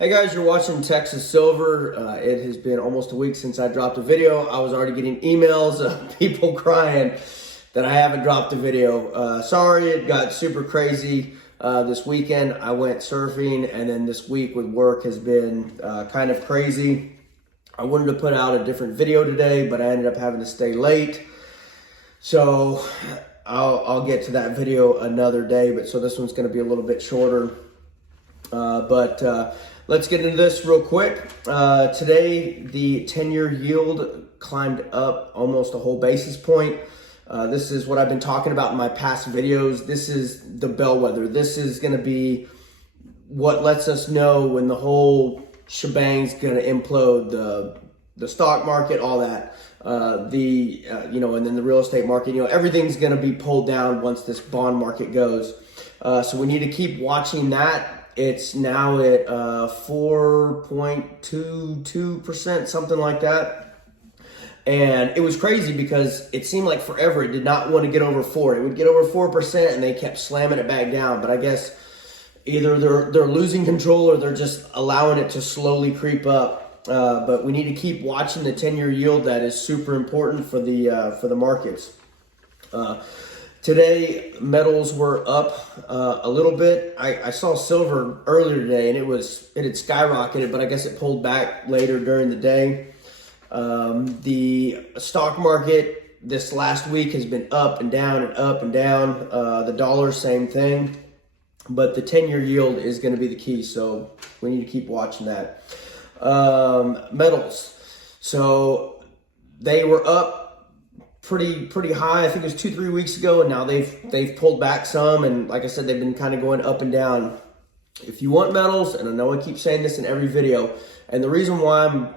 Hey guys, you're watching Texas Silver. It has been almost a week since I dropped a video. I was already getting emails of people crying that I haven't dropped a video. Sorry, it got super crazy this weekend. I went surfing, and then this week with work has been kind of crazy. I wanted to put out a different video today, but I ended up having to stay late. So I'll get to that video another day, but so this one's going to be a little bit shorter. Let's get into this real quick. Today, the 10-year yield climbed up almost a whole basis point. This is what I've been talking about in my past videos. This is the bellwether. This is going to be what lets us know when the whole shebang's going to implode. The stock market, all that. And then the real estate market. Everything's going to be pulled down once this bond market goes. So we need to keep watching that. It's now at 4.22%, something like that. And it was crazy because it seemed like forever it did not want to get over 4. It would get over 4% and they kept slamming it back down. But I guess either they're losing control or they're just allowing it to slowly creep up. But we need to keep watching the 10-year yield. That is super important for the markets. Today, metals were up a little bit. I saw silver earlier today, and it had skyrocketed, but I guess it pulled back later during the day. The stock market this last week has been up and down and up and down. The dollar, same thing. But the 10-year yield is going to be the key, so we need to keep watching that. Metals. So they were up pretty high. I think it was 2-3 weeks ago, and now they've pulled back some, and like I said, they've been kind of going up and down. If you want metals, and I know I keep saying this in every video, and the reason why I'm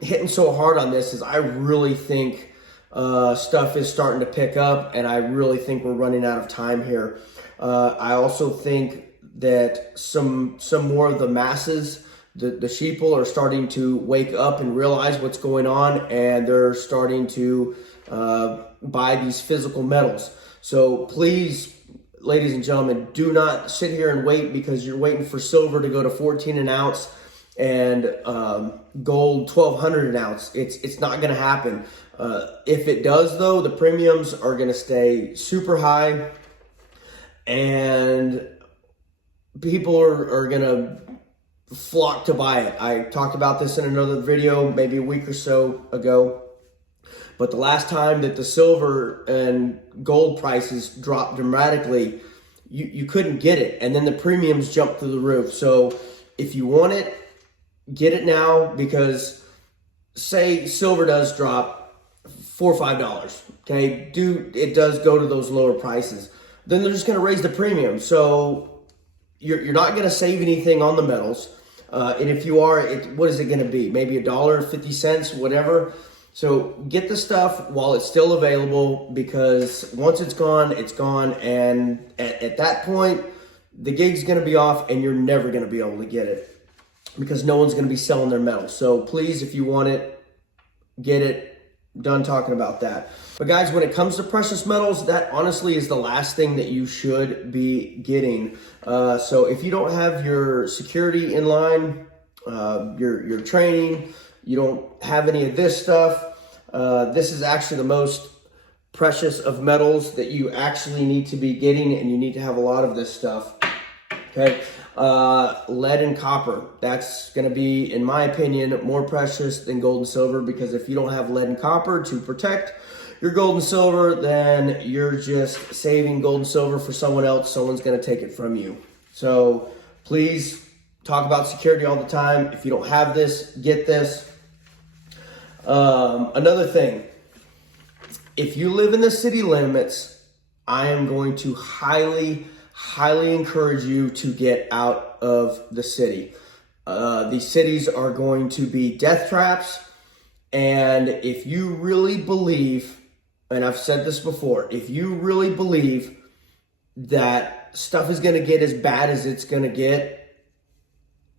hitting so hard on this is I really think stuff is starting to pick up, and I really think we're running out of time here. I also think that some more of the masses, the sheeple, are starting to wake up and realize what's going on, and they're starting to buy these physical metals. So please, ladies and gentlemen, do not sit here and wait because you're waiting for silver to go to 14 an ounce and gold 1,200 an ounce. It's not going to happen. If it does, though, the premiums are going to stay super high, and people are going to flock to buy it. I talked about this in another video maybe a week or so ago, but the last time that the silver and gold prices dropped dramatically, you couldn't get it, and then the premiums jumped through the roof. So if you want it, get it now, because say silver does drop $4 or $5, okay, it does go to those lower prices, then they're just going to raise the premium. So you're not going to save anything on the metals. And if you are, what is it going to be? Maybe $1.50, whatever. So get the stuff while it's still available, because once it's gone, it's gone. And at that point, the gig's going to be off, and you're never going to be able to get it because no one's going to be selling their metal. So please, if you want it, get it. Done talking about that. But guys, when it comes to precious metals, that honestly is the last thing that you should be getting. So if you don't have your security in line, your training, you don't have any of this stuff, this is actually the most precious of metals that you actually need to be getting, and you need to have a lot of this stuff. Okay. Lead and copper, that's going to be, in my opinion, more precious than gold and silver, because if you don't have lead and copper to protect your gold and silver, then you're just saving gold and silver for someone else. Someone's going to take it from you. So please talk about security all the time. If you don't have this, get this. Another thing, if you live in the city limits, I am going to highly encourage you to get out of the city. These cities are going to be death traps. And if you really believe, and I've said this before, if you really believe that stuff is going to get as bad as it's going to get,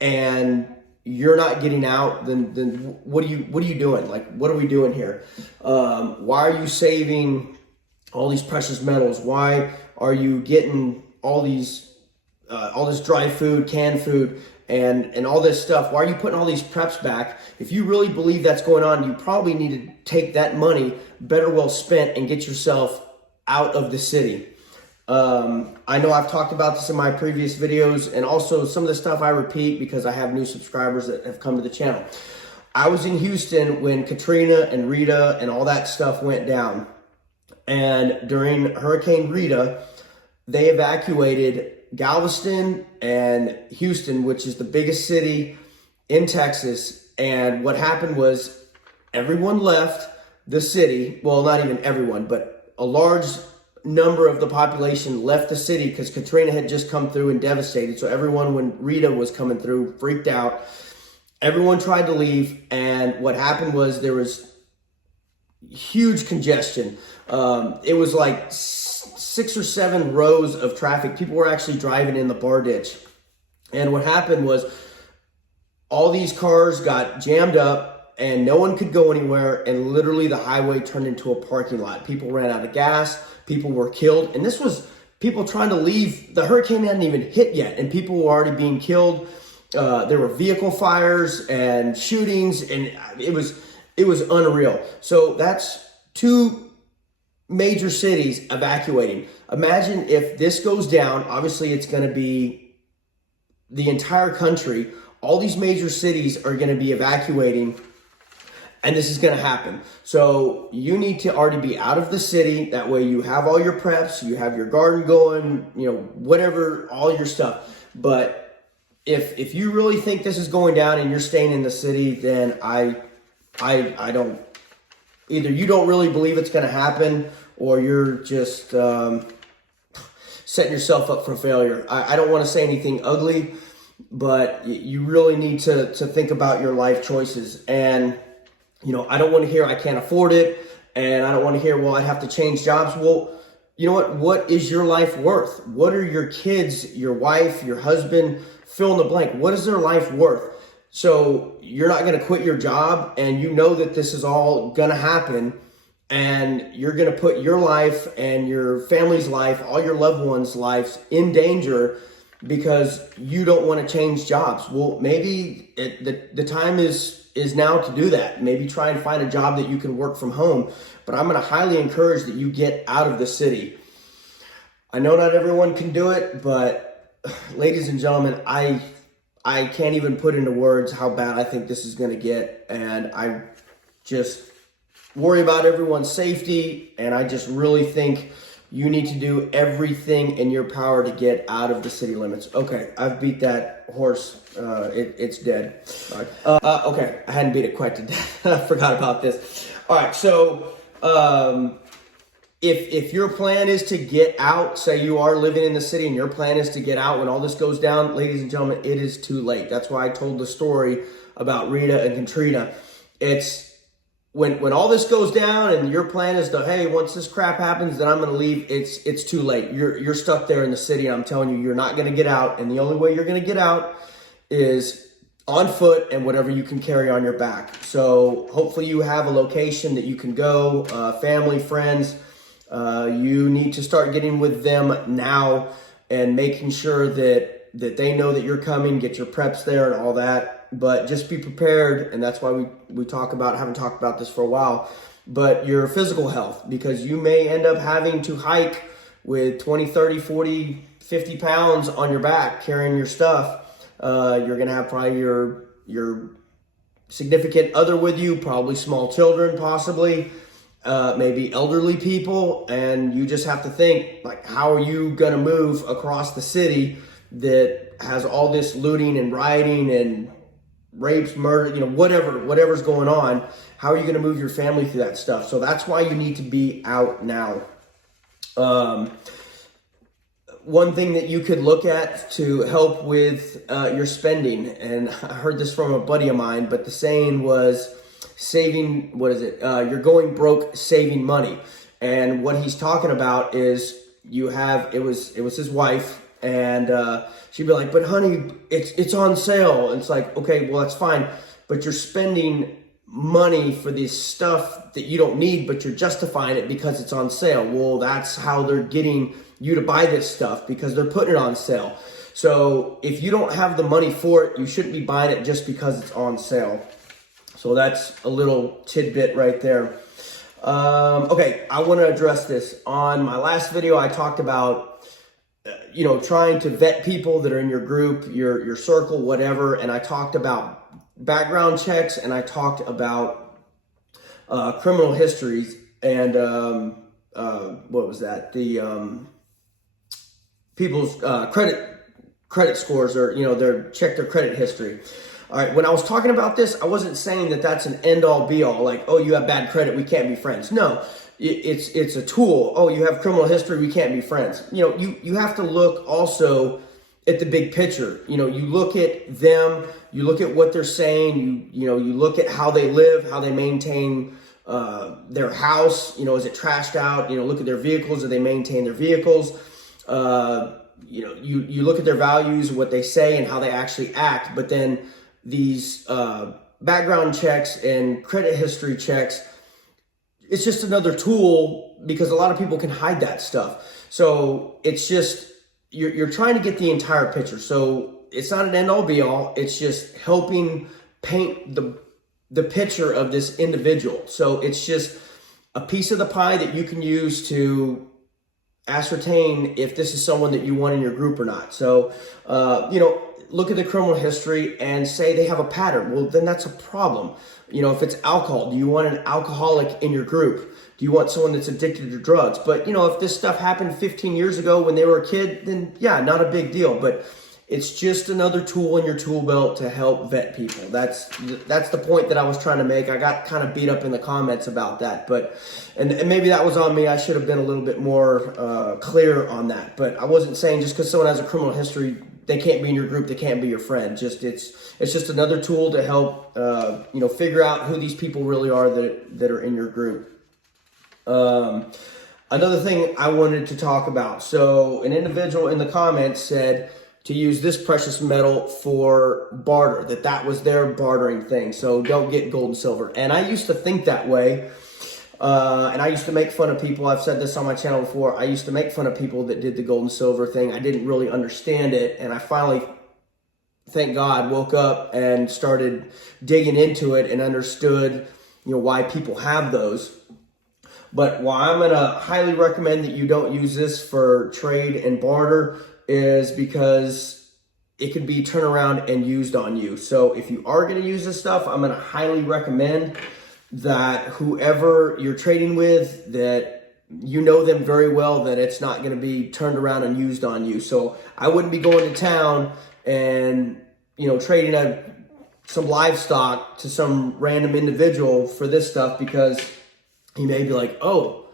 and you're not getting out, then what are you doing? Like, what are we doing here? Why are you saving all these precious metals? Why are you getting all these all this dry food, canned food, and all this stuff. Why are you putting all these preps back? If you really believe that's going on, you probably need to take that money, better well spent, and get yourself out of the city. I know I've talked about this in my previous videos, and also some of the stuff I repeat because I have new subscribers that have come to the channel. I was in Houston when Katrina and Rita and all that stuff went down. And during Hurricane Rita, they evacuated Galveston and Houston, which is the biggest city in Texas. And what happened was everyone left the city. Well, not even everyone, but a large number of the population left the city because Katrina had just come through and devastated. So everyone, when Rita was coming through, freaked out. Everyone tried to leave. And what happened was there was huge congestion. It was like 6 or 7 rows of traffic. People were actually driving in the bar ditch. And what happened was all these cars got jammed up and no one could go anywhere. And literally the highway turned into a parking lot. People ran out of gas. People were killed. And this was people trying to leave. The hurricane hadn't even hit yet and people were already being killed. There were vehicle fires and shootings, and it was unreal. So that's 2 major cities evacuating. Imagine if this goes down. Obviously, it's going to be the entire country. All these major cities are going to be evacuating, and this is going to happen. So you need to already be out of the city. That way you have all your preps, you have your garden going, whatever, all your stuff. But if you really think this is going down and you're staying in the city, then I don't, either you don't really believe it's going to happen or you're just setting yourself up for failure. I don't want to say anything ugly, but you really need to think about your life choices. And, I don't want to hear I can't afford it. And I don't want to hear, well, I have to change jobs. Well, you know what? What is your life worth? What are your kids, your wife, your husband, fill in the blank? What is their life worth? So you're not going to quit your job and you know that this is all going to happen and you're going to put your life and your family's life, all your loved ones' lives in danger because you don't want to change jobs. Well, maybe the time is now to do that. Maybe try and find a job that you can work from home. But I'm going to highly encourage that you get out of the city. I know not everyone can do it, but ladies and gentlemen, I can't even put into words how bad I think this is going to get. And I just worry about everyone's safety. And I just really think you need to do everything in your power to get out of the city limits. Okay, I've beat that horse. It's dead. All right. Okay, I hadn't beat it quite to death. I forgot about this. All right, so if your plan is to get out, say you are living in the city and your plan is to get out when all this goes down, ladies and gentlemen, it is too late. That's why I told the story about Rita and Katrina. It's when all this goes down and your plan is to, hey, once this crap happens, then I'm going to leave. It's too late. You're stuck there in the city. And I'm telling you, you're not going to get out. And the only way you're going to get out is on foot and whatever you can carry on your back. So hopefully you have a location that you can go, family, friends. You need to start getting with them now and making sure that they know that you're coming, get your preps there and all that. But just be prepared, and that's why we talk about, haven't talked about this for a while, but your physical health, because you may end up having to hike with 20, 30, 40, 50 pounds on your back carrying your stuff. You're going to have probably your significant other with you, probably small children possibly, maybe elderly people, and you just have to think, like, how are you going to move across the city that has all this looting and rioting and rapes, murder, whatever's going on? How are you going to move your family through that stuff? So that's why you need to be out now. One thing that you could look at to help with your spending, and I heard this from a buddy of mine, but the saying was saving, you're going broke saving money. And what he's talking about is it was his wife, and she'd be like, but honey, it's on sale. And it's like, okay, well, that's fine, but you're spending money for this stuff that you don't need, but you're justifying it because it's on sale. Well, that's how they're getting you to buy this stuff, because they're putting it on sale. So if you don't have the money for it, you shouldn't be buying it just because it's on sale. So that's a little tidbit right there. Okay, I want to address this. On my last video, I talked about, trying to vet people that are in your group, your circle, whatever. And I talked about background checks, and I talked about criminal histories, and what was that? The people's credit scores, or check their credit history. All right, when I was talking about this, I wasn't saying that that's an end-all be-all, like, oh, you have bad credit, we can't be friends. No, it's a tool. Oh, you have criminal history, we can't be friends. You have to look also at the big picture. You look at them, you look at what they're saying, you look at how they live, how they maintain their house. Is it trashed out? Look at their vehicles, do they maintain their vehicles? You look at their values, what they say, and how they actually act. But then these background checks and credit history checks, it's just another tool, because a lot of people can hide that stuff. So it's just, you're trying to get the entire picture. So it's not an end-all be-all. It's just helping paint the picture of this individual. So it's just a piece of the pie that you can use to ascertain if this is someone that you want in your group or not. So, look at the criminal history and say they have a pattern. Well, then that's a problem. If it's alcohol, do you want an alcoholic in your group? Do you want someone that's addicted to drugs? But, if this stuff happened 15 years ago when they were a kid, then yeah, not a big deal. But it's just another tool in your tool belt to help vet people. That's the point that I was trying to make. I got kind of beat up in the comments about that, and maybe that was on me. I should have been a little bit more clear on that. But I wasn't saying just because someone has a criminal history, they can't be in your group, they can't be your friend. It's just another tool to help figure out who these people really are that are in your group. Another thing I wanted to talk about. So an individual in the comments said to use this precious metal for barter, that was their bartering thing. So don't get gold and silver. And I used to think that way. And I used to make fun of people. I've said this on my channel before. I used to make fun of people that did the gold and silver thing. I didn't really understand it. And I finally, thank God, woke up and started digging into it and understood, why people have those. But why I'm going to highly recommend that you don't use this for trade and barter is because it could be turned around and used on you. So if you are going to use this stuff, I'm going to highly recommend that whoever you're trading with, that you know them very well, that it's not going to be turned around and used on you. So I wouldn't be going to town and, trading some livestock to some random individual for this stuff, because he may be like, oh,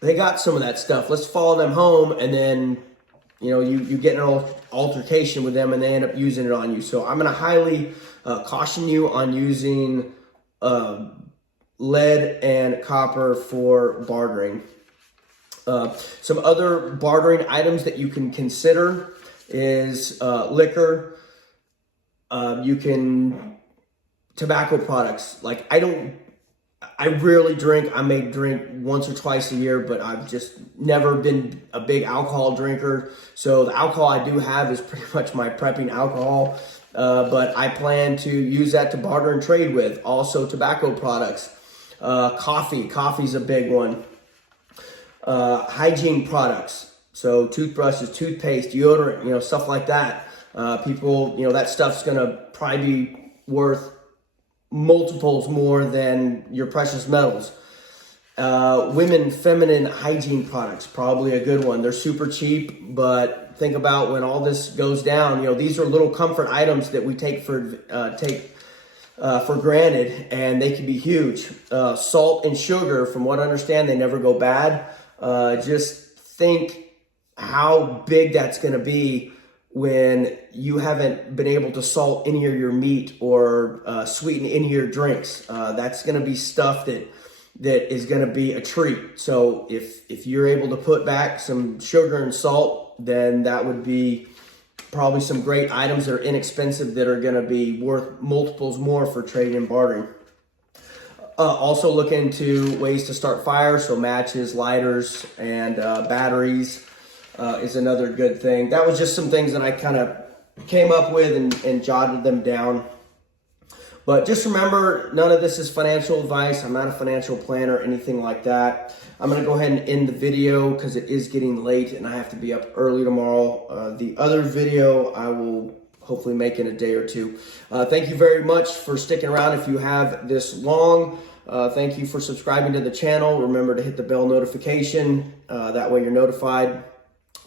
they got some of that stuff. Let's follow them home. And then, you get in an altercation with them and they end up using it on you. So I'm going to highly caution you on using lead and copper for bartering. Some other bartering items that you can consider is liquor. Tobacco products. Like I rarely drink. I may drink once or twice a year, but I've just never been a big alcohol drinker. So the alcohol I do have is pretty much my prepping alcohol. But I plan to use that to barter and trade with. Also tobacco products. Coffee. Coffee's a big one. Hygiene products. So toothbrushes, toothpaste, deodorant, stuff like that. People, that stuff's going to probably be worth multiples more than your precious metals. Women feminine hygiene products, probably a good one. They're super cheap, but think about when all this goes down, these are little comfort items that we take for granted, and they can be huge. Salt and sugar, from what I understand, they never go bad. Just think how big that's going to be when you haven't been able to salt any of your meat or sweeten any of your drinks. That's going to be stuff that is going to be a treat. So if you're able to put back some sugar and salt, then that would be probably some great items that are inexpensive that are going to be worth multiples more for trading and bartering. Also look into ways to start fires, so matches, lighters, and batteries. is another good thing. That was just some things that I kind of came up with and jotted them down. But just remember, none of this is financial advice. I'm not a financial planner or anything like that. I'm going to go ahead and end the video because it is getting late and I have to be up early tomorrow. The other video I will hopefully make in a day or two. Thank you very much for sticking around if you have this long. Thank you for subscribing to the channel. Remember to hit the bell notification. That way you're notified.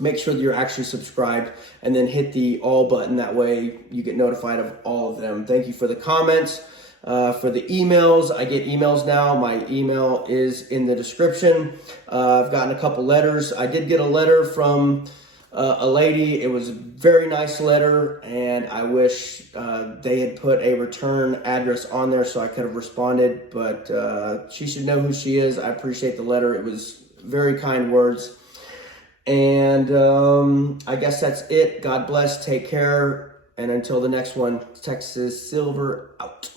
Make sure that you're actually subscribed and then hit the all button. That way you get notified of all of them. Thank you for the comments, for the emails. I get emails now. My email is in the description. I've gotten a couple letters. I did get a letter from a lady. It was a very nice letter, and I wish they had put a return address on there so I could have responded, but she should know who she is. I appreciate the letter. It was very kind words. And I guess that's it. God bless. Take care. And until the next one, Texas Silver out.